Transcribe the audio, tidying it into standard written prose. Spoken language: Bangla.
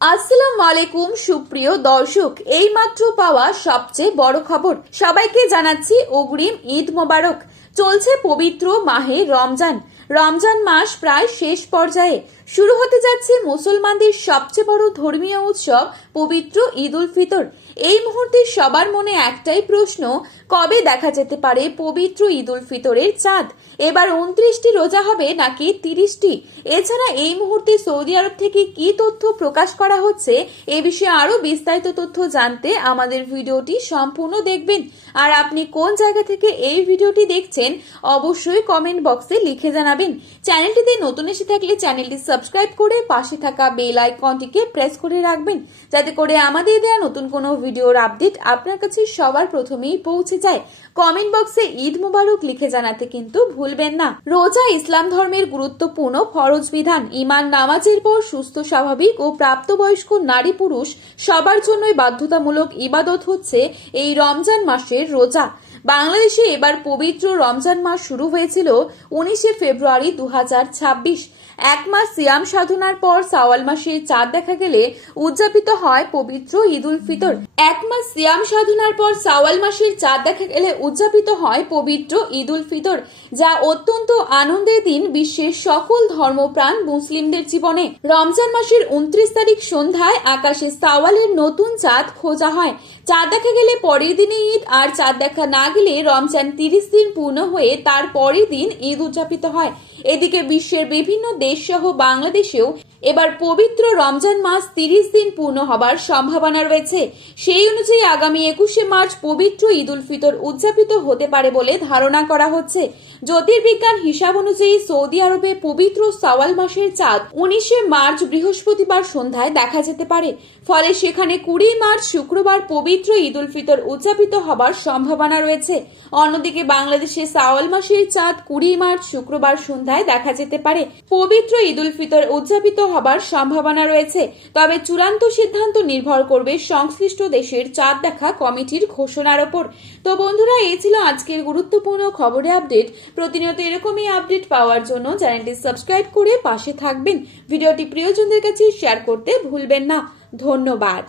আসসালামু আলাইকুম সুপ্রিয় দর্শক, এইমাত্র পাওয়া সবচেয়ে বড় খবর। সবাইকে জানাচ্ছি অগ্রিম ঈদ মোবারক। চলছে পবিত্র মাহে রমজান। রমজান মাস প্রায় শেষ পর্যায়ে। শুরু হতে যাচ্ছে মুসলমানদের সবচেয়ে বড় ধর্মীয় উৎসব পবিত্র ঈদ উল ফিতর। এই মুহূর্তে সবার মনে একটাই প্রশ্ন, কবে দেখা যেতে পারে পবিত্র ঈদ উল ফিতরের চাঁদ? এবার 29টি রোজা হবে নাকি 30টি? এছাড়া এই মুহূর্তে সৌদি আরব থেকে কি তথ্য প্রকাশ করা হচ্ছে, এ বিষয়ে আরো বিস্তারিত তথ্য জানতে আমাদের ভিডিওটি সম্পূর্ণ দেখবেন। আর আপনি কোন জায়গা থেকে এই ভিডিওটি দেখছেন অবশ্যই কমেন্ট বক্সে লিখে জানাবেন। চ্যানেলটিতে নতুন এসে থাকলে চ্যানেলটি সাবস্ক্রাইব করে পাশে থাকা বেল আইকনটিকে প্রেস করে রাখবেন, যাতে করে আমাদের দেওয়া নতুন কোনো ভিডিওর আপডেট আপনার কাছে সবার প্রথমেই পৌঁছে যায়। কমেন্ট বক্সে ঈদ মোবারক লিখে জানাতে কিন্তু ভুলবেন না। রোজা ইসলাম ধর্মের গুরুত্বপূর্ণ ফরজ বিধান। ঈমান নামাজের পর সুস্থ স্বাভাবিক ও প্রাপ্তবয়স্ক নারী পুরুষ সবার জন্যই বাধ্যতামূলক ইবাদত হচ্ছে এই রমজান মাসের রোজা। বাংলাদেশে এবার পবিত্র রমজান মাস শুরু হয়েছিল 19শে ফেব্রুয়ারি 2026। এক মাস সিয়াম সাধনার পর শাওয়াল মাসের চাঁদ দেখা গেলে উদযাপিত হয় পবিত্র ঈদ উল ফিতর। এক মাস সিয়াম সাধনার পর শাওয়াল মাসের চাঁদ দেখা গেলে উদযাপিত হয় পবিত্র ঈদ উল ফিতর, যা অত্যন্ত আনন্দের দিন বিশ্বের সকল ধর্মপ্রাণ মুসলিমদের জীবনে। রমজান মাসের 29 তারিখ সন্ধ্যায় আকাশে শাওয়ালের নতুন চাঁদ খোঁজা হয়। চাঁদ দেখা গেলে পরের দিনে ঈদ, আর চাঁদ দেখা না গেলে রমজান 30 দিন পূর্ণ হয়ে তার পরের দিন ঈদ উদযাপিত হয়। এদিকে বিশ্বের বিভিন্ন দেশ সহ বাংলাদেশেও এবার পবিত্র রমজান মাস 30 দিন পূর্ণ হবার সম্ভাবনা রয়েছে। সেই অনুযায়ী আগামী 21শে মার্চ পবিত্র ঈদ উল ফিতর উদযাপিত হতে পারে বলে ধারণা করা হচ্ছে। জ্যোতির্বিজ্ঞান হিসাব অনুযায়ী সৌদি আরবে পবিত্র শাওয়াল মাসের চাঁদ 19শে মার্চ বৃহস্পতিবার সন্ধ্যায় দেখা যেতে পারে। ফলে সেখানে 20 মার্চ শুক্রবার পবিত্র ঈদ উল ফিতর উদযাপিত হবার সম্ভাবনা রয়েছে। অন্যদিকে বাংলাদেশে শাওয়াল মাসের চাঁদ 20 মার্চ শুক্রবার সন্ধ্যায় দেখা যেতে পারে। পবিত্র ঈদ উল ফিতর উদযাপিত হবার সম্ভাবনা রয়েছে, তবে চূড়ান্ত সিদ্ধান্ত নির্ভর করবে সংশ্লিষ্ট দেশের চাঁদ দেখা কমিটির ঘোষণার ওপর। তো বন্ধুরা, এই ছিল আজকের গুরুত্বপূর্ণ খবরের আপডেট। প্রতিনিয়ত এরকমই আপডেট পাওয়ার জন্য চ্যানেলটি সাবস্ক্রাইব করে পাশে থাকবেন। ভিডিওটি প্রিয়জনদের কাছে শেয়ার করতে ভুলবেন না। ধন্যবাদ।